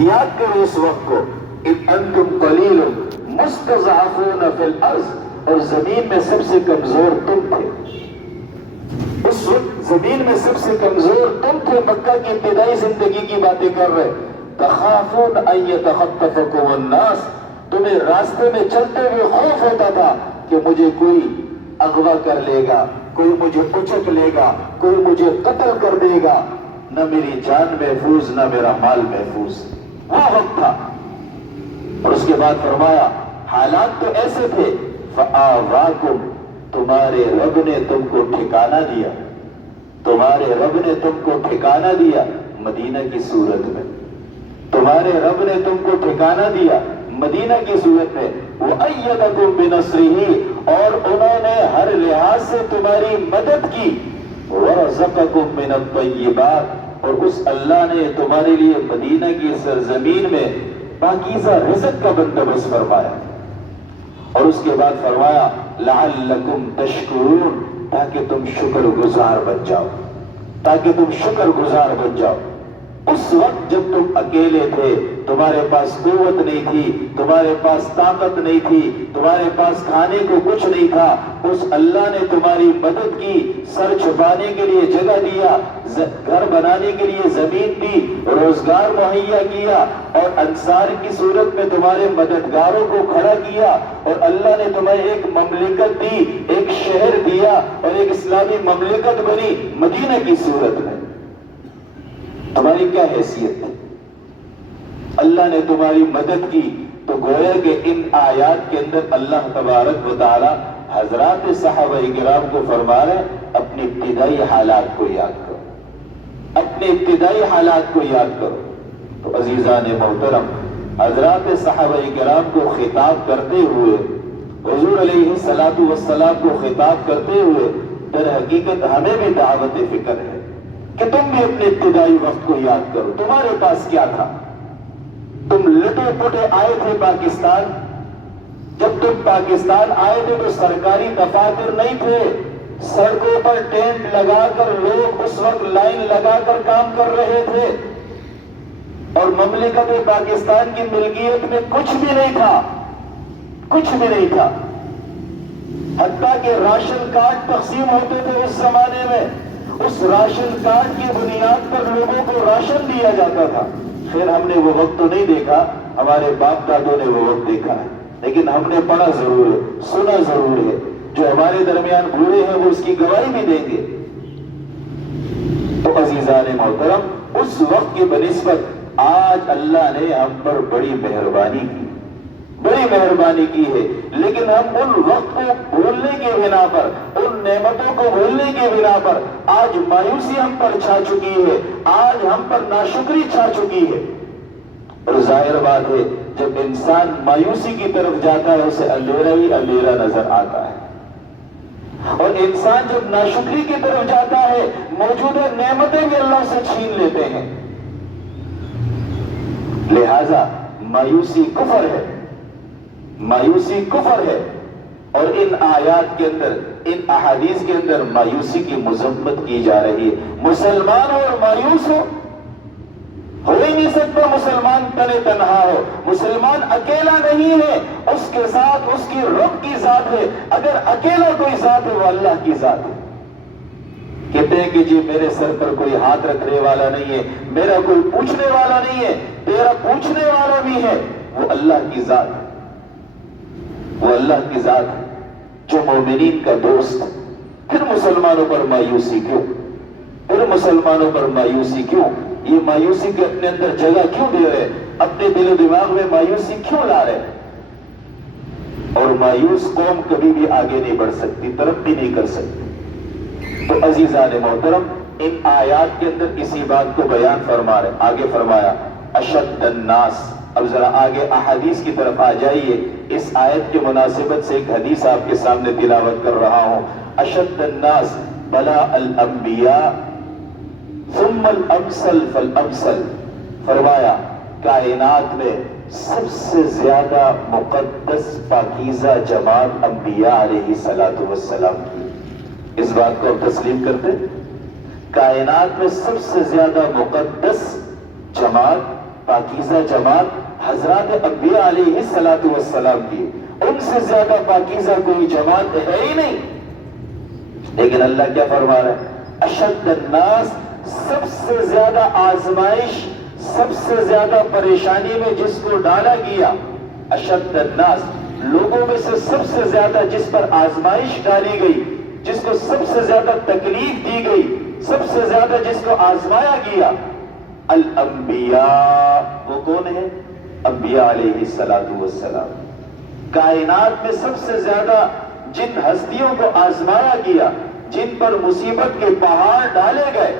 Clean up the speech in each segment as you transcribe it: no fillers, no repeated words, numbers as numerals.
یاد کرو اس وقت کو، اذ انتم قلیل مستضعفون فی الارض، اور زمین میں سب سے کمزور تم تھے. اس وقت زمین میں سب سے کمزور تم تھے. مکہ کی ابتدائی زندگی کی باتیں کر رہے. تخافون ان یتخطفکم الناس، تمہیں راستے میں چلتے ہوئے خوف ہوتا تھا کہ مجھے کوئی اغوا کر لے گا، کوئی مجھے اچک لے گا، کوئی مجھے قتل کر دے گا. نہ میری جان محفوظ، نہ میرا مال محفوظ. وہ وقت تھا. اور اس کے بعد فرمایا حالات تو ایسے تھے، فآواکم، تمہارے رب نے تم کو ٹھکانہ دیا، تمہارے رب نے تم کو ٹھکانہ دیا مدینہ کی صورت میں، تمہارے رب نے تم کو ٹھکانہ دیا مدینہ کی صورت میں. وَأَيَّدَكُمْ بِنَصْرِهِ، اور انہوں نے ہر لحاظ سے تمہاری مدد کی. وَرَزَقَكُمْ مِنَ الطَّيِّبَاتِ، اور اس اللہ نے تمہارے لیے مدینہ کی سرزمین میں پاکیزہ رزق کا بندوبست فرمایا. اور اس کے بعد فرمایا لعلکم تشکرون، تاکہ تم شکر گزار بن جاؤ، تاکہ تم شکر گزار بن جاؤ. اس وقت جب تم اکیلے تھے، تمہارے پاس قوت نہیں تھی، تمہارے پاس طاقت نہیں تھی، تمہارے پاس کھانے کو کچھ نہیں تھا، اس اللہ نے تمہاری مدد کی، سر چھپانے کے لیے جگہ دیا، گھر بنانے کے لیے زمین دی، روزگار مہیا کیا، اور انصار کی صورت میں تمہارے مددگاروں کو کھڑا کیا، اور اللہ نے تمہیں ایک مملکت دی، ایک شہر دیا، اور ایک اسلامی مملکت بنی مدینہ کی صورت میں. تمہاری کیا حیثیت تھی؟ اللہ نے تمہاری مدد کی. تو گویا کہ ان آیات کے اندر اللہ تبارک و تعالی حضرات صحابہ کرام کو فرما رہے اپنی ابتدائی حالات کو یاد کرو، اپنے ابتدائی حالات کو یاد کرو. تو عزیزان محترم، حضرات صحابہ کرام کو خطاب کرتے ہوئے، حضور علیہ الصلوۃ والسلام کو خطاب کرتے ہوئے در حقیقت ہمیں بھی دعوت فکر ہے کہ تم بھی اپنے ابتدائی وقت کو یاد کرو. تمہارے پاس کیا تھا؟ تم لٹے پٹے آئے تھے پاکستان. جب تم پاکستان آئے تھے تو سرکاری دفاتر نہیں تھے، سڑکوں پر ٹینٹ لگا کر لوگ اس وقت لائن لگا کر کام کر رہے تھے، اور مملکت پاکستان کی ملکیت میں کچھ بھی نہیں تھا، کچھ بھی نہیں تھا. حتیٰ کہ راشن کارڈ تقسیم ہوتے تھے اس زمانے میں، اس راشن کارڈ کی بنیاد پر لوگوں کو راشن دیا جاتا تھا. خیر ہم نے وہ وقت تو نہیں دیکھا، ہمارے باپ دادوں نے وہ وقت دیکھا ہے، لیکن ہم نے پڑھا ضرور ہے، سنا ضرور ہے. جو ہمارے درمیان بوڑھے ہیں وہ اس کی گواہی بھی دیں گے. تو عزیزان محترم، اس وقت کی بنسبت آج اللہ نے ہم پر بڑی مہربانی کی، بڑی مہربانی کی ہے. لیکن ہم ان وقت کو بھولنے کے بنا پر، ان نعمتوں کو بھولنے کے بنا پر آج مایوسی ہم پر چھا چکی ہے، آج ہم پر ناشکری چھا چکی ہے. اور ظاہر بات ہے جب انسان مایوسی کی طرف جاتا ہے اسے اندھیرا ہی اندھیرا نظر آتا ہے، اور انسان جب ناشکری کی طرف جاتا ہے موجودہ نعمتیں بھی اللہ سے چھین لیتے ہیں. لہذا مایوسی کفر ہے، مایوسی کفر ہے. اور ان آیات کے اندر، ان احادیث کے اندر مایوسی کی مذمت کی جا رہی ہے. مسلمان اور مایوس ہو ہی نہیں سکتا. مسلمان تنے تنہا ہو، مسلمان اکیلا نہیں ہے، اس کے ساتھ اس کی رب کی ذات ہے. اگر اکیلا کوئی ذات ہے وہ اللہ کی ذات ہے. کہتے ہیں کہ جی میرے سر پر کوئی ہاتھ رکھنے والا نہیں ہے، میرا کوئی پوچھنے والا نہیں ہے، تیرا پوچھنے والا بھی ہے. وہ اللہ کی ذات ہے، وہ اللہ کی ذات ہے جو مومنین کا دوست. پھر مسلمانوں پر مایوسی کیوں؟ پھر مسلمانوں پر مایوسی کیوں؟ یہ مایوسی کے اپنے اندر جگہ کیوں دے رہے؟ اپنے دل و دماغ میں مایوسی کیوں لا رہے؟ اور مایوس قوم کبھی بھی آگے نہیں بڑھ سکتی، ترقی نہیں کر سکتی. تو عزیزان محترم، ان آیات کے اندر اسی بات کو بیان فرما رہے. آگے فرمایا اشد الناس. اب ذرا آگے احادیث کی طرف آ جائیے. اس آیت کے مناسبت سے ایک حدیث آپ کے سامنے تلاوت کر رہا ہوں. اشد الناس بلاء الانبیاء ثم الامثل فالامثل. فرمایا کائنات میں سب سے زیادہ مقدس پاکیزہ جماعت انبیاء علیہ الصلوۃ والسلام کی. اس بات کو ہم تسلیم کرتے ہیں؟ کائنات میں سب سے زیادہ مقدس جماعت پاکیزہ جماعت حضرات انبیاء علیہ السلام کی، ان سے زیادہ پاکیزہ کوئی جماعت ہے ہی نہیں۔ لیکن اللہ کیا فرما رہا ہے؟ اشد الناس، سب سے زیادہ آزمائش، سب سے زیادہ پریشانی میں جس کو ڈالا گیا، اشد الناس، لوگوں میں سے سب سے زیادہ جس پر آزمائش ڈالی گئی، جس کو سب سے زیادہ تکلیف دی گئی، سب سے زیادہ جس کو آزمایا گیا، الانبیاء، وہ کون ہے؟ انبیاء علیہ السلام۔ کائنات میں سب سے زیادہ جن ہستیوں کو آزمایا گیا، جن پر مصیبت کے پہاڑ ڈالے گئے،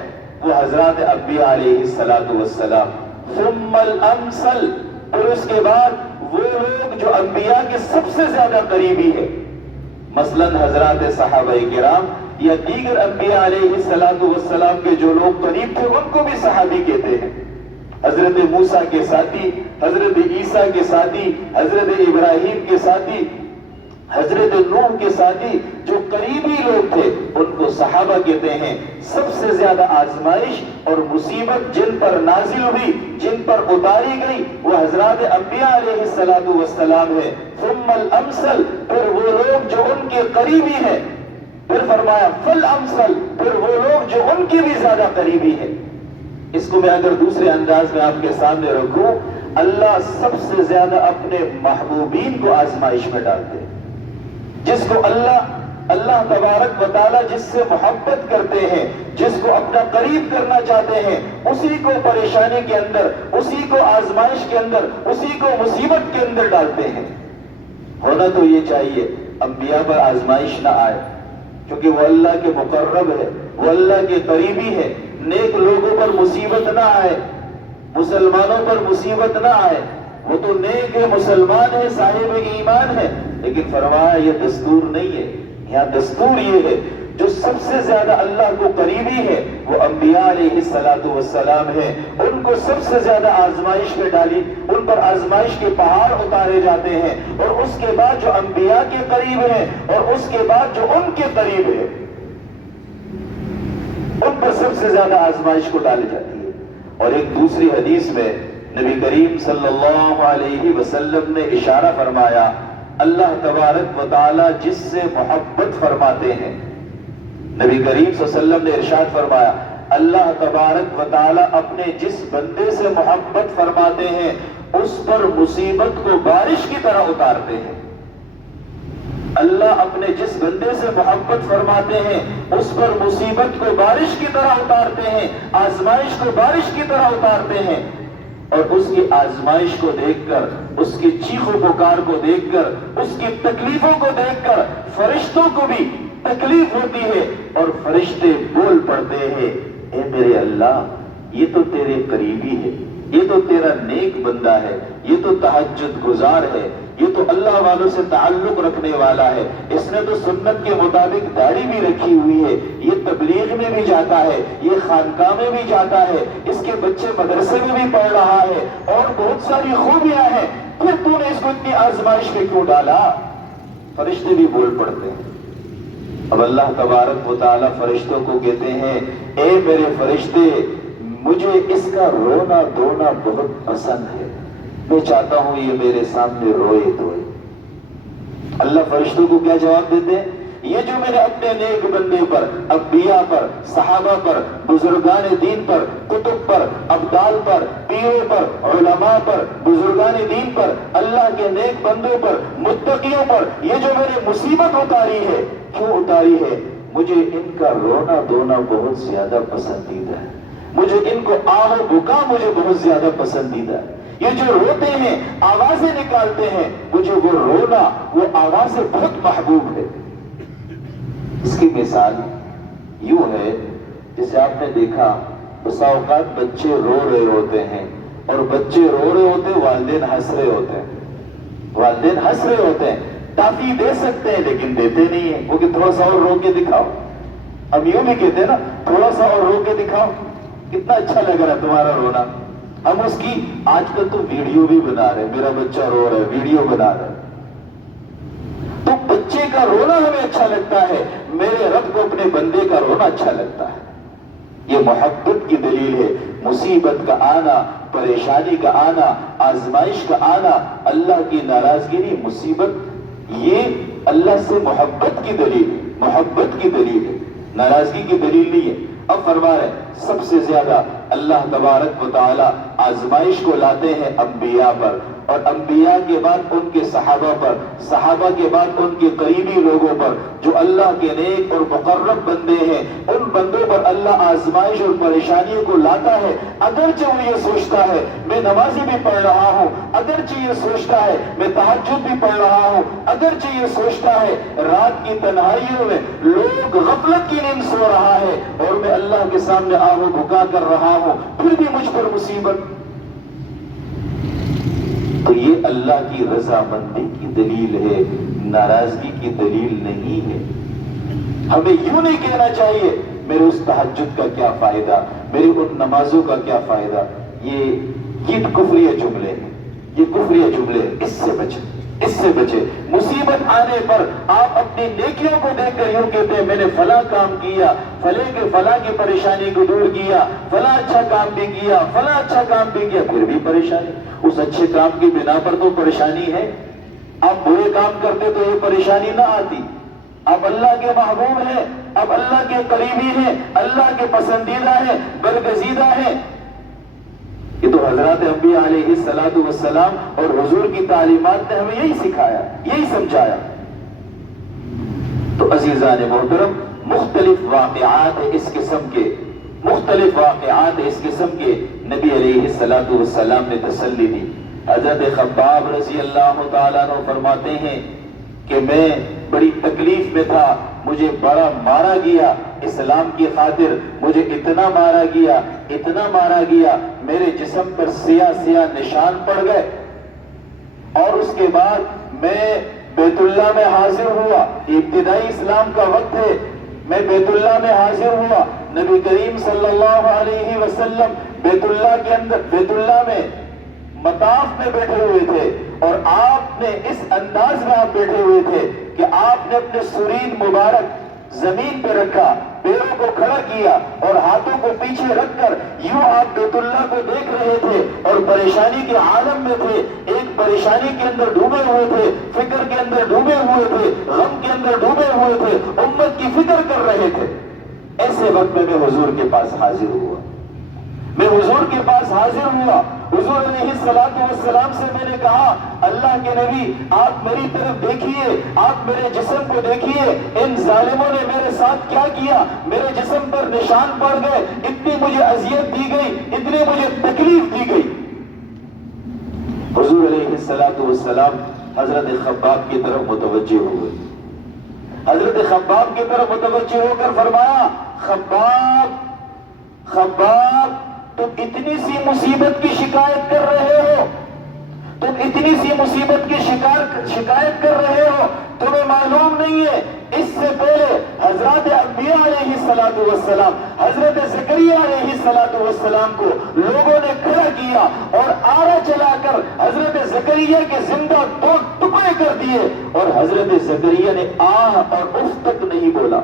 وہ حضرات انبیاء علیہ السلام۔ ثم الامثل، اور اس کے بعد وہ لوگ جو انبیاء کے سب سے زیادہ قریبی ہے، مثلا حضرات صحابہ کرام یا دیگر انبیاء علیہ السلام کے جو لوگ قریب تھے ان کو بھی صحابی کہتے ہیں۔ حضرت موسیٰ کے ساتھی، حضرت عیسیٰ کے ساتھی، حضرت ابراہیم کے ساتھی، حضرت نوح کے ساتھی، جو قریبی لوگ تھے ان کو صحابہ کہتے ہیں۔ سب سے زیادہ آزمائش اور مصیبت جن پر نازل ہوئی، جن پر اتاری گئی، وہ حضرات انبیاء علیہ السلام ہے۔ ثم الامثل، پھر وہ لوگ جو ان کے قریبی ہیں، پھر فرمایا فالامثل، پھر وہ لوگ جو ان کی بھی زیادہ قریبی ہیں۔ اس کو میں اگر دوسرے انداز میں آپ کے سامنے رکھوں، اللہ سب سے زیادہ اپنے محبوبین کو آزمائش میں ڈالتے ہیں۔ جس کو اللہ تبارک و تعالیٰ جس سے محبت کرتے ہیں، جس کو اپنا قریب کرنا چاہتے ہیں، اسی کو پریشانی کے اندر، اسی کو آزمائش کے اندر، اسی کو مصیبت کے اندر ڈالتے ہیں۔ ہونا تو یہ چاہیے انبیاء پر آزمائش نہ آئے، کیونکہ وہ اللہ کے مقرب ہے، وہ اللہ کے قریبی ہے۔ نیک لوگوں پر مصیبت نہ آئے، مسلمانوں پر مصیبت نہ آئے، وہ تو نیک ہے، مسلمان ہے، صاحب ایمان ہے، لیکن فرمایا یہ دستور نہیں ہے۔ یہاں دستور یہ ہے جو سب سے زیادہ اللہ کو قریبی ہے وہ انبیاء علیہ السلام ہے، ان کو سب سے زیادہ آزمائش میں ڈالی، ان پر آزمائش کے پہاڑ اتارے جاتے ہیں، اور اس کے بعد جو انبیاء کے قریب ہیں اور اس کے بعد جو ان کے قریب ہے ان پر سب سے زیادہ آزمائش کو ڈالی جاتی ہے۔ اور ایک دوسری حدیث میں نبی کریم صلی اللہ علیہ وسلم نے اشارہ فرمایا، اللہ تبارک و تعالی جس سے محبت فرماتے ہیں، نبی کریم صلی اللہ علیہ وسلم نے ارشاد فرمایا، اللہ تبارک و تعالی اپنے جس بندے سے محبت فرماتے ہیں اس پر مصیبت کو بارش کی طرح اتارتے ہیں۔ اللہ اپنے جس بندے سے محبت فرماتے ہیں اس پر مصیبت کو بارش کی طرح اتارتے ہیں، آزمائش کو بارش کی طرح اتارتے ہیں، اور اس کی آزمائش کو دیکھ کر، اس کی چیخ و پکار کو دیکھ کر، اس کی تکلیفوں کو دیکھ کر فرشتوں کو بھی تکلیف ہوتی ہے، اور فرشتے بول پڑتے ہیں، اے میرے اللہ، یہ تو تیرے قریبی ہے، یہ تو تیرا نیک بندہ ہے، یہ تو تہجد گزار ہے، یہ تو اللہ والوں سے تعلق رکھنے والا ہے، اس نے تو سنت کے مطابق داڑھی بھی رکھی ہوئی ہے، یہ تبلیغ میں بھی جاتا ہے، یہ خانقاہ میں بھی جاتا ہے، اس کے بچے مدرسے میں بھی پڑھ رہا ہے، اور بہت ساری خوبیاں ہیں، پھر تو نے اس کو اتنی آزمائش میں کیوں ڈالا؟ فرشتے بھی بول پڑتے ہیں۔ اب اللہ تبارک و تعالیٰ فرشتوں کو کہتے ہیں، اے میرے فرشتے، مجھے اس کا رونا دھونا بہت پسند ہے، میں چاہتا ہوں یہ میرے سامنے روئے دھوئے۔ اللہ فرشتوں کو کیا جواب دیتے ہیں؟ یہ جو میں نے اپنے نیک بندے پر، انبیاء پر، صحابہ پر، بزرگان دین پر، کتب پر، ابدال پر، پیروں پر، علماء پر، بزرگان دین پر، اللہ کے نیک بندوں پر، متقیوں پر یہ جو میں نے مصیبت اتاری ہے، کیوں اتاری ہے؟ مجھے ان کا رونا دھونا بہت زیادہ پسندیدہ ہے، مجھے ان کو آہ و بکا مجھے بہت زیادہ پسندیدہ ہے۔ یہ جو روتے ہیں، آوازیں نکالتے ہیں، مجھے وہ رونا، وہ آوازیں بہت محبوب ہے۔ اس کی مثال یوں ہے، جسے آپ نے دیکھا بسا اوقات بچے رو رہے ہوتے ہیں، اور بچے رو رہے ہوتے ہیں، والدین ہنس رہے ہوتے ہیں، والدین ہنس رہے ہوتے ہیں، ٹافی دے سکتے ہیں لیکن دیتے نہیں ہیں، وہ کہ تھوڑا سا اور رو کے دکھاؤ۔ ہم یوں بھی کہتے ہیں نا، تھوڑا سا اور رو کے دکھاؤ، کتنا اچھا لگ رہا ہے تمہارا رونا۔ ہم اس کی آج کل تو ویڈیو بھی بنا رہے، میرا بچہ رو رہا ہے، ویڈیو بنا رہے۔ تو بچے کا رونا ہمیں اچھا لگتا ہے، میرے رب کو اپنے بندے کا رونا اچھا لگتا ہے۔ یہ محبت کی دلیل ہے۔ مصیبت کا آنا، پریشانی کا آنا، آزمائش کا آنا اللہ کی ناراضگی نہیں، مصیبت یہ اللہ سے محبت کی دلیل ہے، محبت کی دلیل ہے، ناراضگی کی دلیل نہیں ہے۔ اب فرما رہے سب سے زیادہ اللہ تبارک و تعالی آزمائش کو لاتے ہیں انبیاء پر، اور انبیاء کے بعد ان کے صحابہ پر، صحابہ کے بعد ان کے قریبی لوگوں پر، جو اللہ کے نیک اور مقرب بندے ہیں، ان بندوں پر اللہ آزمائش اور پریشانیوں کو لاتا ہے۔ اگرچہ وہ یہ سوچتا ہے میں نمازی بھی پڑھ رہا ہوں، اگرچہ یہ سوچتا ہے میں تہجد بھی پڑھ رہا ہوں، اگرچہ یہ سوچتا ہے رات کی تنہائیوں میں لوگ غفلت کی نیند سو رہا ہے اور میں اللہ کے سامنے آہ و بکا کر رہا ہوں، پھر بھی مجھ پر مصیبت۔ تو یہ اللہ کی رضامندی کی دلیل ہے، ناراضگی کی دلیل نہیں ہے۔ ہمیں یوں نہیں کہنا چاہیے میرے اس تہجد کا کیا فائدہ، میری ان نمازوں کا کیا فائدہ۔ یہ کفریہ جملے ہیں، یہ کفریہ جملے ہیں، اس سے بچے، اس سے بچے۔ مصیبت آنے پر آپ اپنی نیکیوں کو دیکھ کر یوں کہتے ہیں میں نے فلاں کام کیا، فلاں کی پریشانی کو دور کیا، فلاں اچھا کام بھی کیا، فلاں اچھا کام بھی کیا، پھر بھی پریشانی۔ اس اچھے کام کی بنا پر تو پریشانی ہے، آپ برے کام کرتے تو یہ پریشانی نہ آتی۔ اب اللہ کے محبوب ہیں، اب اللہ کے قریبی ہیں، اللہ کے پسندیدہ ہیں، برگزیدہ ہیں۔ یہ تو حضرات انبیاء علیہ السلام اور حضور کی تعلیمات نے ہمیں یہی سکھایا، یہی سمجھایا۔ تو عزیزان محترم، مختلف واقعات اس قسم کے، مختلف واقعات اس قسم کے نبی علیہ السلام نے تسلی دی۔ حضرت خباب رضی اللہ تعالیٰ عنہ فرماتے ہیں کہ میں بڑی تکلیف میں تھا، مجھے بڑا مارا گیا اسلام کی خاطر، مجھے اتنا مارا گیا، اتنا مارا گیا، میرے جسم پر سیاہ سیاہ نشان پڑ گئے، اور اس کے بعد میں بیت اللہ میں حاضر ہوا۔ ابتدائی اسلام کا وقت ہے، میں بیت اللہ میں حاضر ہوا، نبی کریم صلی اللہ علیہ وسلم بیت اللہ کے اندر، بیت اللہ میں مطاف میں بیٹھے ہوئے تھے، اور آپ نے اس انداز میں آپ بیٹھے ہوئے تھے کہ آپ نے اپنے سرین مبارک زمین پہ رکھا، پیروں کو کھڑا کیا اور ہاتھوں کو پیچھے رکھ کر یوں آپ بیت اللہ کو دیکھ رہے تھے، اور پریشانی کے عالم میں تھے، ایک پریشانی کے اندر ڈوبے ہوئے تھے، فکر کے اندر ڈوبے ہوئے تھے، غم کے اندر ڈوبے ہوئے تھے، امت کی فکر کر رہے تھے۔ ایسے وقت میں حضور کے پاس حاضر ہوا، میں حضور کے پاس حاضر ہوا۔ حضور علیہ السلام سے میں نے کہا اللہ کے نبی آپ میری طرف دیکھیے، آپ میرے جسم کو دیکھیے، ان ظالموں نے میرے ساتھ کیا کیا، میرے جسم پر نشان پڑ گئے، اتنی مجھے اذیت دی گئی، اتنی مجھے تکلیف دی گئی۔ حضور علیہ السلام حضرت خباب کی طرف متوجہ ہوئے، حضرت خباب کی طرف متوجہ ہو کر فرمایا خباب، خباب تم اتنی سی مصیبت کی شکایت کر رہے ہو، تم اتنی سی مصیبت کی شکایت کر رہے ہو، تمہیں معلوم نہیں ہے اس سے پہلے حضرات انبیاء علیہ السلام، حضرت زکریا علیہ السلام کو لوگوں نے کھڑا کیا اور آرا چلا کر حضرت زکریا کے زندہ دو ٹکڑے کر دیے، اور حضرت زکریا نے آہ اور اف تک نہیں بولا۔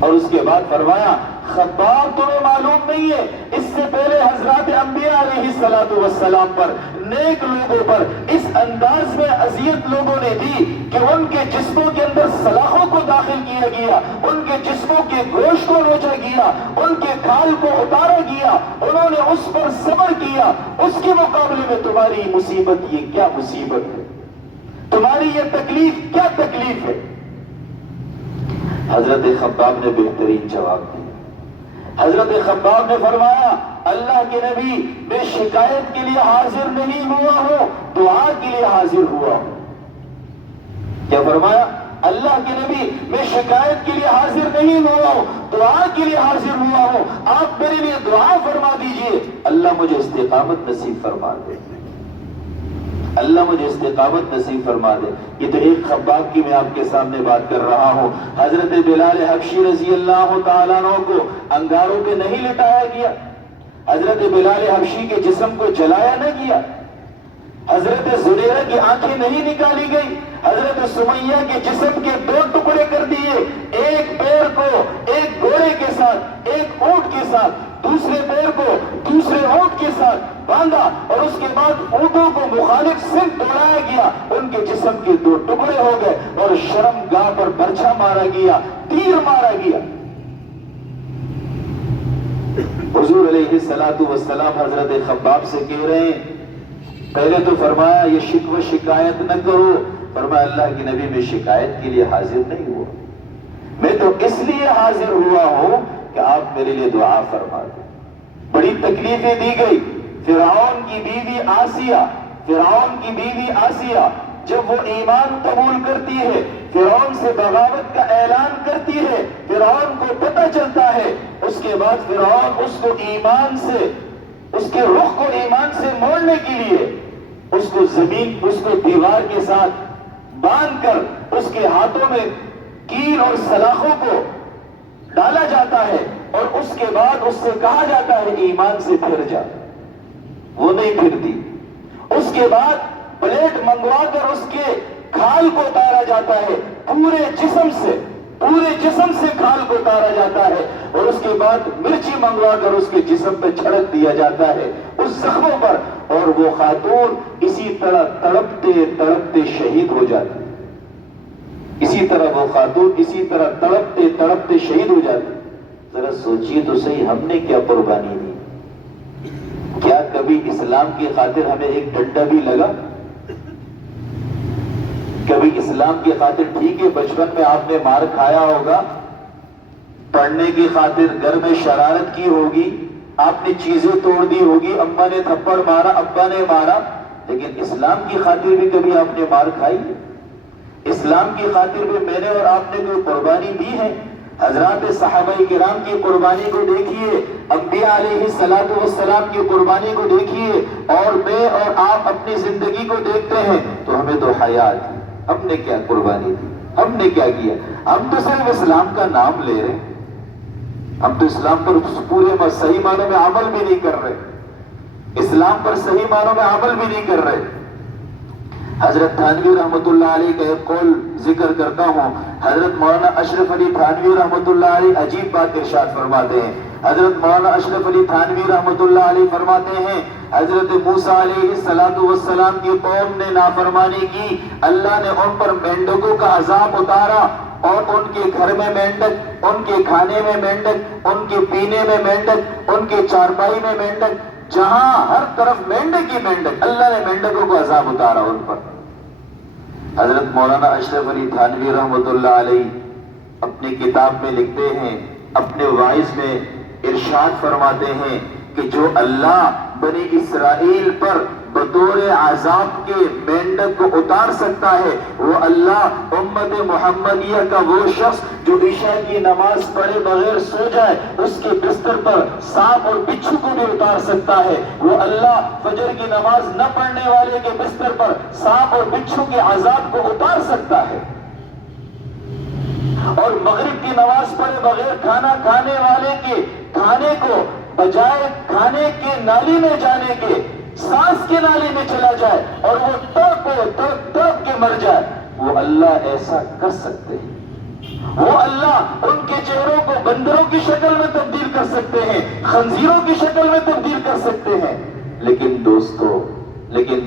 اور اس کے بعد فرمایا خباب تمہیں معلوم نہیں ہے اس سے پہلے حضرات انبیاء علیہ السلام پر، نیک لوگوں پر اس انداز میں اذیت لوگوں نے دی کہ ان کے جسموں کے اندر سلاخوں کو داخل کیا گیا، ان کے جسموں کے گوشت کو نوچا گیا، ان کے کھال کو اتارا گیا، انہوں نے اس پر صبر کیا۔ اس کے مقابلے میں تمہاری مصیبت یہ کیا مصیبت ہے، تمہاری یہ تکلیف کیا تکلیف ہے؟ حضرت خباب نے بہترین جواب دیا۔ حضرت خباب نے فرمایا اللہ کے نبی میں شکایت کے لیے حاضر نہیں ہوا ہوں، دعا کے لیے حاضر ہوا ہوں۔ کیا فرمایا؟ اللہ کے نبی میں شکایت کے لیے حاضر نہیں ہوا ہوں، دعا کے لیے حاضر ہوا ہوں، آپ میرے لیے دعا فرما دیجئے، اللہ مجھے استقامت نصیب فرما دے، اللہ مجھے استقامت نصیب فرما دے۔ یہ تو ایک خباب کی میں آپ کے سامنے بات کر رہا ہوں۔ حضرت بلال حبشی رضی اللہ تعالیٰ عنہ کو انگاروں پہ نہیں لٹایا گیا، حضرت بلال حبشی کے جسم کو جلایا نہ گیا، حضرت زنیرہ کی آنکھیں نہیں نکالی گئی، حضرت سمیہ کے جسم کے دو ٹکڑے کر دیے، ایک پیر کو ایک گھوڑے کے ساتھ، ایک اونٹ کے ساتھ دوسرے پیر کو دوسرے اونٹ کے ساتھ باندھا اور اس کے بعد اونٹوں کو مخالف سمت دوڑایا گیا، ان کے جسم کے 2 ٹکڑے ہو گئے اور شرم گاہ پر برچھا مارا گیا، تیر مارا گیا۔ حضور علیہ السلام حضرت خباب سے کہہ رہے ہیں، پہلے تو فرمایا یہ شکوہ شکایت نہ کرو، فرمایا اللہ کی نبی میں شکایت کے لیے حاضر نہیں ہوا، میں تو اس لیے حاضر ہوا ہوں کہ آپ میرے لیے دعا فرما دیں۔ بڑی تکلیفیں دی گئی۔ فرعون کی بیوی آسیہ جب وہ ایمان قبول کرتی ہے، فرعون سے بغاوت کا اعلان کرتی ہے، فرعون کو پتہ چلتا ہے، اس کے بعد فرعون اس کے رخ کو ایمان سے موڑنے کے لیے اس کو دیوار کے ساتھ باندھ کر اس کے ہاتھوں میں کیل اور سلاخوں کو ڈالا جاتا ہے اور اس کے بعد اس سے کہا جاتا ہے ایمان سے پھر جا، وہ نہیں پھرتی۔ اس کے بعد پلیٹ منگوا کر اس کے کھال کو اتارا جاتا ہے، پورے جسم سے کھال کو اتارا جاتا ہے اور اس کے بعد مرچی منگوا کر اس کے جسم پہ چھڑک دیا جاتا ہے اس زخموں پر، اور وہ خاتون اسی طرح تڑپتے تڑپتے شہید ہو جاتی، تڑپتے تڑپتے شہید ہو جاتی۔ ذرا سوچیے تو صحیح، ہم نے کیا قربانی دی؟ کیا کبھی اسلام کی خاطر ہمیں ایک ڈنڈا بھی لگا؟ کبھی اسلام کی خاطر، ٹھیک ہے بچپن میں آپ نے مار کھایا ہوگا، پڑھنے کی خاطر گھر میں شرارت کی ہوگی، آپ نے چیزیں توڑ دی ہوگی، اماں نے تھپڑ مارا، ابا نے مارا، لیکن اسلام کی خاطر بھی کبھی آپ نے مار کھائی ہے؟ اسلام کی خاطر بھی میں نے اور آپ نے کوئی قربانی دی ہے؟ حضرات صحابہ کرام کی قربانی کو دیکھیے، انبیاء علیہ السلام کی قربانی کو دیکھیے، اور میں اور آپ اپنی زندگی کو دیکھتے ہیں تو ہمیں تو حیات ہے، ہم نے کیا قربانی دی، ہم نے کیا کیا؟ ہم تو صرف اسلام کا نام لے رہے ہیں، ہم تو اسلام پر پورے صحیح معنوں میں عمل بھی نہیں کر رہے، اسلام پر صحیح معنوں میں عمل بھی نہیں کر رہے۔ حضرت تھانوی رحمۃ اللہ علیہ کا ایک قول ذکر کرتا ہوں، حضرت مولانا اشرف علی تھانوی رحمۃ اللہ علیہ عجیب بات ارشاد فرماتے ہیں۔ حضرت مولانا اشرف علی تھانوی رحمۃ اللہ علیہ فرماتے ہیں، حضرت موسیٰ علیہ السلام کی قوم نے نافرمانی کی، اللہ نے ان پر مینڈکوں کا عذاب اتارا، اور ان کے گھر میں مینڈک، ان کے کھانے میں مینڈک، ان کے پینے میں مینڈک، ان کے چارپائی میں مینڈک، جہاں ہر طرف مینڈک ہی مینڈک، اللہ نے مینڈکوں کو عذاب اتارا ان پر۔ حضرت مولانا اشرف علی تھانوی رحمۃ اللہ علیہ اپنی کتاب میں لکھتے ہیں، اپنے وائز میں ارشاد فرماتے ہیں کہ جو اللہ بنی اسرائیل پر بطور عذاب کے مینڈک کو اتار سکتا ہے، وہ اللہ امت محمدیہ کا وہ شخص جو عشاء کی نماز پڑھے بغیر سو جائے، اس کے بستر پر سانپ اور بچھو کو بھی اتار سکتا ہے، وہ اللہ فجر کی نماز نہ پڑھنے والے کے بستر پر سانپ اور بچھو کے عذاب کو اتار سکتا ہے، اور مغرب کی نماز پڑھے بغیر کھانا کھانے والے کے کھانے کو بجائے کھانے کے نالی میں جانے کے سانس کے نالی میں چلا جائے اور وہ تڑپ کے مر جائے، وہ اللہ ایسا کر سکتے ہیں۔ وہ اللہ ان کے چہروں کو بندروں کی شکل میں تبدیل کر سکتے ہیں، خنزیروں کی شکل میں تبدیل کر سکتے ہیں، لیکن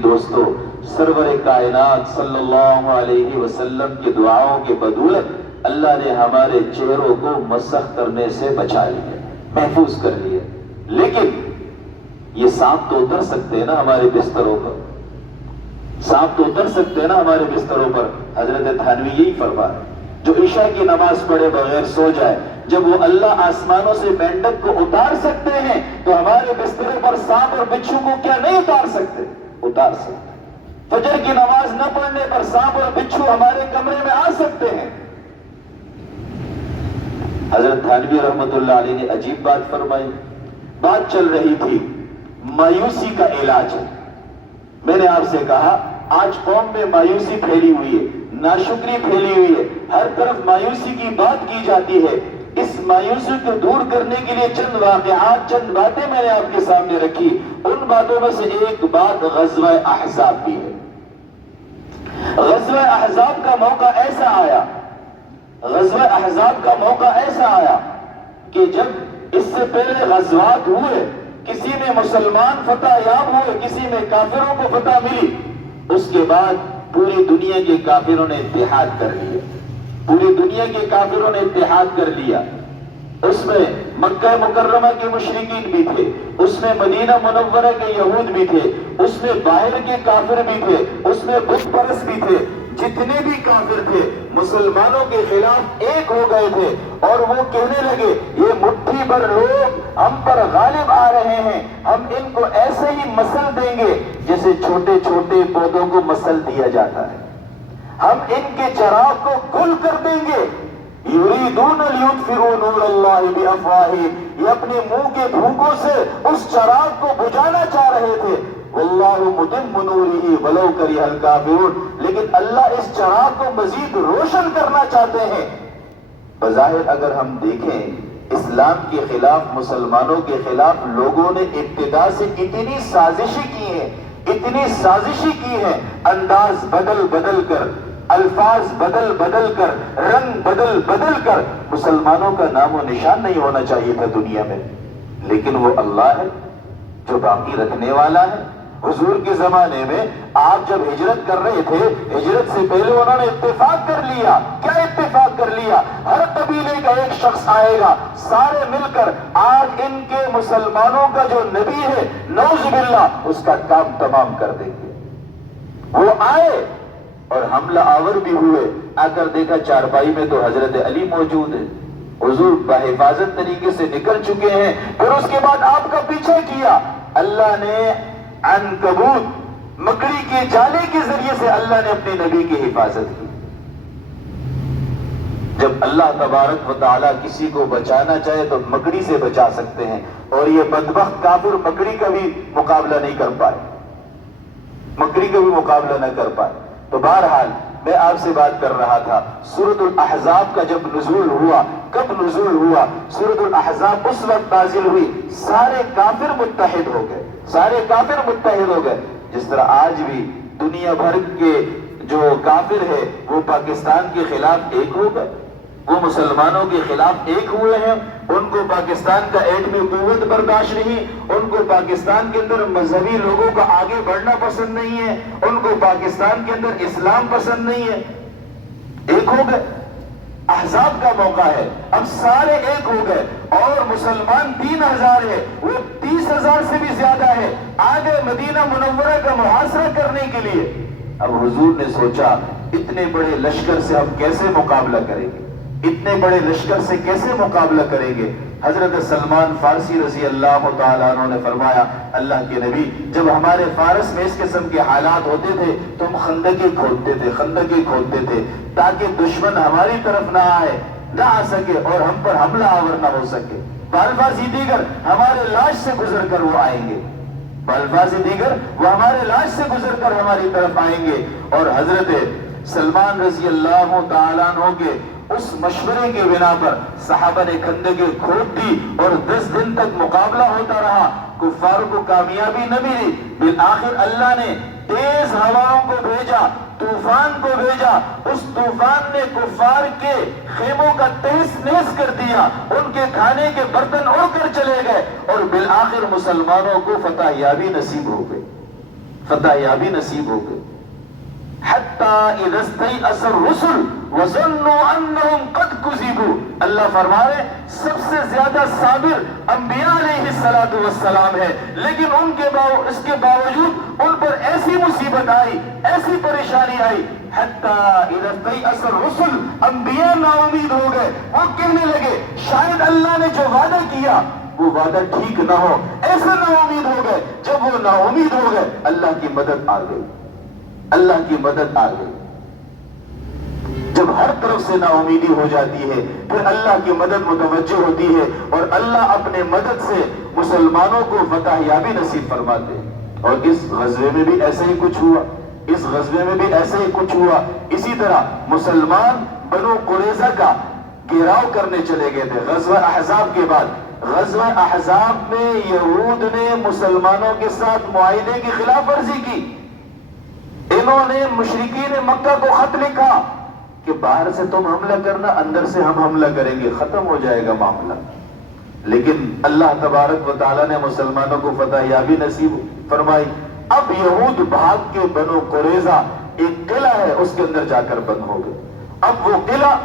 دوستو سرور کائنات صلی اللہ علیہ وسلم کی دعاؤں کے بدولت اللہ نے ہمارے چہروں کو مسخ کرنے سے بچا لیا، محفوظ کر لیا۔ لیکن یہ سانپ تو اتر سکتے ہیں نا ہمارے بستروں پر، سانپ تو اتر سکتے ہیں نا ہمارے بستروں پر۔ حضرت تھانوی یہی فرما ہے، جو عشاء کی نماز پڑھے بغیر سو جائے، جب وہ اللہ آسمانوں سے مینڈک کو اتار سکتے ہیں تو ہمارے بسترے پر سانپ اور بچھو کو کیا نہیں اتار سکتے؟ اتار سکتے۔ فجر کی نماز نہ پڑھنے پر سانپ اور بچھو ہمارے کمرے میں آ سکتے ہیں۔ حضرت تھانوی رحمۃ اللہ علیہ نے عجیب بات فرمائی، بات چل رہی تھی مایوسی کا علاج ہے۔ میں نے آپ سے کہا آج قوم میں مایوسی پھیلی ہوئی ہے، ناشکری پھیلی ہوئی ہے، ہر طرف مایوسی کی بات کی جاتی ہے۔ اس مایوسی کو دور کرنے کے لیے چند واقعات، چند باتیں میں نے آپ کے سامنے رکھی۔ ان باتوں میں سے ایک بات غزوہ احزاب بھی ہے۔ غزوہ احزاب کا موقع ایسا آیا کہ جب اس سے پہلے غزوات ہوئے، کسی میں مسلمان فتح یاب ہوئے، کسی میں کافروں کو فتح ملی، اس کے بعد پوری دنیا کے کافروں نے اتحاد کر لیا، پوری دنیا کے کافروں نے اتحاد کر لیا۔ اس میں مکہ مکرمہ کے مشرکین بھی تھے، اس میں مدینہ منورہ کے یہود بھی تھے، اس میں باہر کے کافر بھی تھے، اس میں بت پرست بھی تھے، جتنے بھی کافر تھے مسلمانوں کے خلاف ایک ہو گئے تھے، اور وہ کہنے لگے یہ مٹھی بھر لوگ ہم پر غالب آ رہے ہیں، ہم ان کو ایسے ہی مسل دیں گے جیسے چھوٹے چھوٹے پودوں کو مسل دیا جاتا ہے، ہم ان کے چراغ کو گل کر دیں گے۔ یریدون لیطفئوا نور اللہ بافواہہم، یہ اپنے منہ کے پھونکوں سے اس چراغ کو بجھانا چاہ رہے تھے، واللہ متم نورہ ولو کرہ الکافرون، لیکن اللہ اس چراغ کو مزید روشن کرنا چاہتے ہیں۔ بظاہر اگر ہم دیکھیں اسلام کے خلاف، مسلمانوں کے خلاف لوگوں نے ابتدا سے اتنی سازشیں کی ہیں، اتنی سازشیں کی ہیں، انداز بدل بدل کر، الفاظ بدل بدل کر، رنگ بدل بدل کر، مسلمانوں کا نام و نشان نہیں ہونا چاہیے تھا دنیا میں، لیکن وہ اللہ ہے جو باقی رکھنے والا ہے۔ حضور کے زمانے میں آپ جب ہجرت کر رہے تھے، ہجرت سے پہلے انہوں نے اتفاق کر لیا۔ کیا اتفاق کر لیا؟ ہر قبیلے کا ایک شخص آئے گا، سارے مل کر آج ان کے مسلمانوں کا جو نبی ہے نعوذ باللہ اس کا کام تمام کر دیں گے۔ وہ آئے اور حملہ آور بھی ہوئے، آ کر دیکھا چارپائی میں تو حضرت علی موجود ہے، حضور بحفاظت طریقے سے نکل چکے ہیں۔ پھر اس کے بعد آپ کا پیچھا کیا، اللہ نے عنکبوت مکڑی کے جالے کے ذریعے سے اللہ نے اپنے نبی کی حفاظت کی۔ جب اللہ تبارک و تعالیٰ کسی کو بچانا چاہے تو مکڑی سے بچا سکتے ہیں، اور یہ بدبخت کافر مکڑی کا بھی مقابلہ نہیں کر پائے، مکڑی کا بھی مقابلہ نہ کر پائے۔ تو بہرحال میں آپ سے بات کر رہا تھا، سورۃ الاحزاب کا جب نزول ہوا، کب نزول ہوا؟ سورۃ الاحزاب اس وقت نازل ہوئی سارے کافر متحد ہو گئے، سارے کافر متحد ہو گئے۔ جس طرح آج بھی دنیا بھر کے جو کافر ہے وہ پاکستان کے خلاف ایک ہو گئے، وہ مسلمانوں کے خلاف ایک ہوئے ہیں، ان کو پاکستان کا ایٹمی قوت برداشت نہیں، ان کو پاکستان کے اندر مذہبی لوگوں کا آگے بڑھنا پسند نہیں ہے، ان کو پاکستان کے اندر اسلام پسند نہیں ہے، ایک ہو گئے۔ احزاب کا موقع ہے، اب سارے ایک ہو گئے، اور مسلمان 3000 ہے، وہ 30,000 سے بھی زیادہ ہے، آگے مدینہ منورہ کا محاصرہ کرنے کے لیے۔ اب حضور نے سوچا اتنے بڑے لشکر سے ہم کیسے مقابلہ کریں گے، اتنے بڑے لشکر سے کیسے مقابلہ کریں گے؟ حضرت سلمان فارسی رضی اللہ تعالیٰ عنہ نے فرمایا، اللہ کے نبی جب ہمارے فارس میں اس قسم کے حالات ہوتے تھے تو ہم خندقیں کھودتے تھے، خندقیں کھودتے تھے تاکہ دشمن ہماری طرف نہ آئے، نہ آ سکے اور ہم پر حملہ آور نہ ہو سکے۔ بالفاظ دیگر ہمارے لاش سے گزر کر وہ آئیں گے، بالفاظ دیگر وہ ہمارے لاش سے گزر کر ہماری طرف آئیں گے۔ اور حضرت سلمان رضی اللہ تعالیٰ عنہ کے اس مشورے کے بنا پر صحابہ نے خندقیں کھود دی، اور 10 دن تک مقابلہ ہوتا رہا، کفاروں کو کامیابی نہ ملی۔ بالآخر اللہ نے تیز ہواؤں کو بھیجا، طوفان کو بھیجا، اس طوفان نے کفار کے خیموں کا تہس نہس کر دیا، ان کے کھانے کے برتن اڑ کر چلے گئے، اور بالآخر مسلمانوں کو فتح یابی نصیب ہو گئی، فتح یابی نصیب ہو گئی۔ حتی اذا استیأس الرسل وظنوا انہم قد کذبوا، اللہ فرمائے سب سے زیادہ صابر انبیاء علیہ السلام ہے، لیکن اس کے باوجود ان پر ایسی مصیبت آئی، ایسی پریشانی آئی، حتی اذا استیأس الرسل، انبیاء نا امید ہو گئے، وہ کہنے لگے شاید اللہ نے جو وعدہ کیا وہ وعدہ ٹھیک نہ ہو، ایسے نا امید ہو گئے۔ جب وہ نا امید ہو گئے اللہ کی مدد آ گئی، اللہ کی مدد آ گئی۔ جب ہر طرف سے نا امیدی ہو جاتی ہے پھر اللہ کی مدد متوجہ ہوتی ہے، اور اللہ اپنے مدد سے مسلمانوں کو فتح یابی نصیب فرماتے ہیں۔ اور اس غزوے میں بھی ایسے ہی کچھ ہوا، اس غزوے میں بھی ایسے ہی کچھ ہوا۔ اسی طرح مسلمان بنو قریظہ کا گھیراؤ کرنے چلے گئے تھے غزوہ احزاب کے بعد۔ غزوہ احزاب میں یہود نے مسلمانوں کے ساتھ معاہدے کی خلاف ورزی کی، انہوں نے مشرکین مکہ کو خط لکھا کہ باہر سے تم حملہ کرنا، اندر سے ہم حملہ کریں گے، ختم ہو جائے گا معاملہ۔ لیکن اللہ تبارک و تعالیٰ نے مسلمانوں کو فتح یابی نصیب فرمائی. اب یہود بھاگ کے بنو قریظہ ایک قلعہ ہے اس کے اندر جا کر بند ہو گئے. اب وہ قلعہ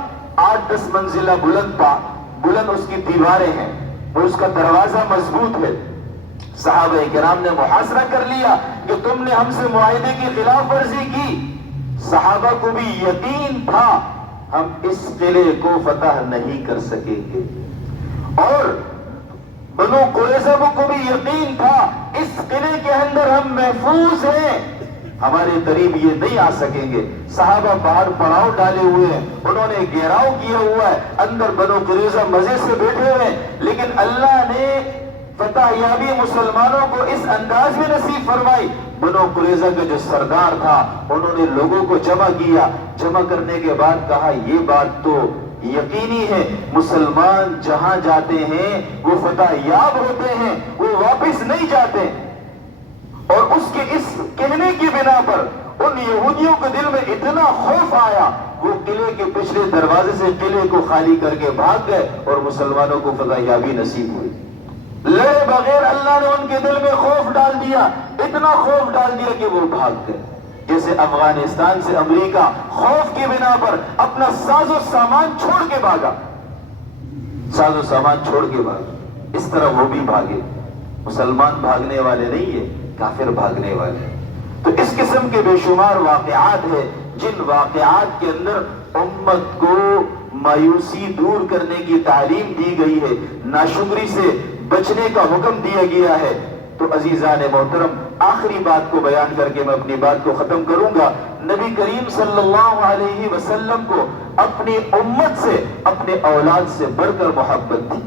8-10 منزلہ بلند اس کی دیواریں ہیں اور اس کا دروازہ مضبوط ہے. صحابہ کرام نے محاصرہ کر لیا کہ تم نے ہم سے معاہدے کی خلاف ورزی کی. صحابہ کو بھی یقین تھا ہم اس قلعے کو فتح نہیں کر سکیں گے، اور بنو قریظہ کو بھی یقین تھا اس قلعے کے اندر ہم محفوظ ہیں، ہمارے قریب یہ نہیں آ سکیں گے. صحابہ باہر پڑاؤ ڈالے ہوئے ہیں، انہوں نے گھیراؤ کیا ہوا ہے، اندر بنو قریظہ مزے سے بیٹھے ہوئے ہیں. لیکن اللہ نے فتح یابی مسلمانوں کو اس انداز میں نصیب فرمائی. بنو قریظہ کا جو سردار تھا انہوں نے لوگوں کو جمع کیا. جمع کرنے کے بعد کہا یہ بات تو یقینی ہے مسلمان جہاں جاتے ہیں وہ فتح یاب ہوتے ہیں، وہ واپس نہیں جاتے. اور اس کے اس کہنے کی بنا پر ان یہودیوں کے دل میں اتنا خوف آیا وہ قلعے کے پچھلے دروازے سے قلعے کو خالی کر کے بھاگ گئے اور مسلمانوں کو فتح یابی نصیب ہوئی. لڑے بغیر اللہ نے ان کے دل میں خوف ڈال دیا، اتنا خوف ڈال دیا کہ وہ بھاگ گئے. جیسے افغانستان سے امریکہ خوف کی بنا پر اپنا ساز و سامان چھوڑ کے بھاگا، ساز و سامان چھوڑ کے بھاگا، اس طرح وہ بھی بھاگے. مسلمان بھاگنے والے نہیں ہے، کافر بھاگنے والے. تو اس قسم کے بے شمار واقعات ہیں جن واقعات کے اندر امت کو مایوسی دور کرنے کی تعلیم دی گئی ہے، ناشکری سے بچنے کا حکم دیا گیا ہے. تو عزیزان محترم آخری بات کو بیان کر کے میں اپنی بات کو ختم کروں گا. نبی کریم صلی اللہ علیہ وسلم کو اپنی امت سے، اپنے اولاد سے بڑھ کر محبت تھی.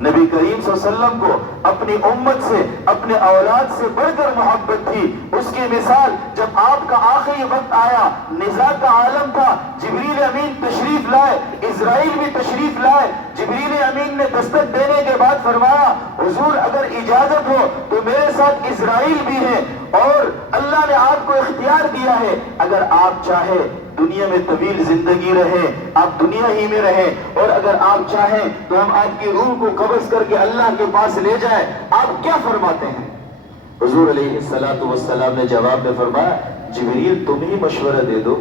نبی کریم صلی اللہ علیہ وسلم کو اپنی امت سے، اپنے اولاد سے بڑھ کر محبت تھی. اس کی مثال جب آپ کا آخری وقت آیا، نزاع کا عالم تھا، جبریل امین تشریف لائے، اسرائیل بھی تشریف لائے. جبریل امین نے دستک دینے کے بعد فرمایا حضور اگر اجازت ہو تو میرے ساتھ اسرائیل بھی ہے، اور اللہ نے آپ کو اختیار دیا ہے اگر آپ چاہیں دنیا میں طویل زندگی رہے، آپ دنیا ہی میں رہیں، اور اگر آپ چاہیں تو ہم آپ کی روح کو قبض کر کے اللہ کے پاس لے جائیں. آپ کیا فرماتے ہیں؟ حضور علیہ السلام نے جواب میں فرمایا جبریل تم ہی مشورہ دے دو،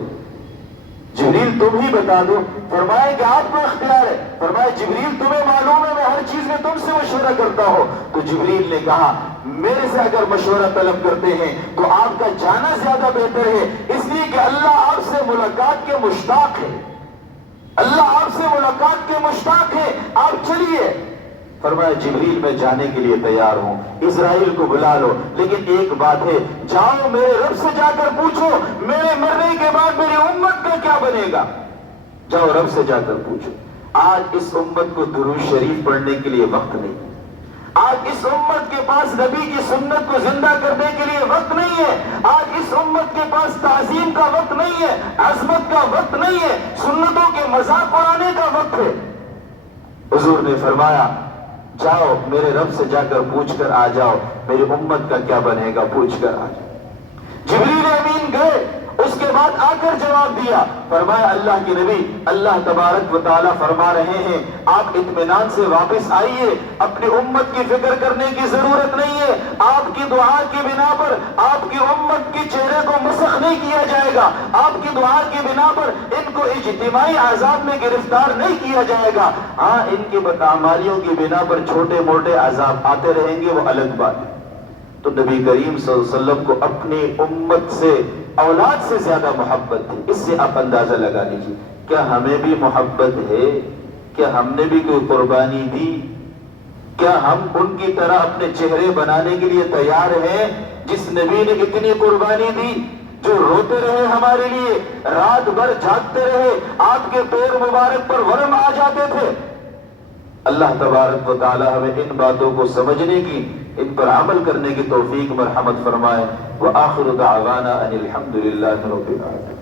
جبریل تم ہی بتا دو. فرمایا کہ آپ کو اختیار ہے. فرمایا جبریل تمہیں معلوم ہے میں ہر چیز میں تم سے مشورہ کرتا ہوں. تو جبریل نے کہا میرے سے اگر مشورہ طلب کرتے ہیں تو آپ کا جانا زیادہ بہتر ہے، اس لیے کہ اللہ آپ سے ملاقات کے مشتاق ہے، اللہ آپ سے ملاقات کے مشتاق ہے، آپ چلیے. فرمایا جبریل میں جانے کے لیے تیار ہوں، اسرائیل کو بلا لو، لیکن ایک بات ہے جاؤ میرے رب سے جا کر پوچھو میرے مرنے کے بعد میری امت کا کیا بنے گا. جاؤ رب سے جا کر پوچھو. آج اس امت کو درود شریف پڑھنے کے لیے وقت نہیں، آج اس امت کے پاس نبی کی سنت کو زندہ کرنے کے لیے وقت نہیں ہے، آج اس امت کے پاس تعظیم کا وقت نہیں ہے، عظمت کا وقت نہیں ہے، سنتوں کے مذاق اڑانے کا وقت ہے. حضور نے فرمایا جاؤ میرے رب سے جا کر پوچھ کر آ جاؤ میری امت کا کیا بنے گا، پوچھ کر آ جاؤ. جبریل امین گئے، اس کے بعد آ کر جواب دیا. فرمایا اللہ کے نبی اللہ تبارک و تعالیٰ فرما رہے ہیں آپ اطمینان سے واپس آئیے، اپنی امت کی فکر کرنے کی ضرورت نہیں ہے. آپ کی دعا کی بنا پر آپ کی امت کے چہرے کو مسخ نہیں کیا جائے گا، آپ کی دعا کی بنا پر ان کو اجتماعی عذاب میں گرفتار نہیں کیا جائے گا. ہاں ان کی بدعمالیوں کی بنا پر چھوٹے موٹے عذاب آتے رہیں گے، وہ الگ بات ہے. تو نبی کریم صلی اللہ علیہ وسلم کو اپنی امت سے، اولاد سے زیادہ محبت تھی. اس سے آپ اندازہ لگا لیجیے کیا ہمیں بھی محبت ہے؟ کیا ہم نے بھی کوئی قربانی دی؟ کیا ہم ان کی طرح اپنے چہرے بنانے کے لیے تیار ہیں جس نبی نے اتنی قربانی دی، جو روتے رہے ہمارے لیے، رات بھر جاگتے رہے، آپ کے پیر مبارک پر ورم آ جاتے تھے. اللہ تبارک و تعالی ہمیں ان باتوں کو سمجھنے کی، ان پر عمل کرنے کی توفیق مرحمت فرمائے. وآخر دعوانا ان الحمد للہ رب العالمین.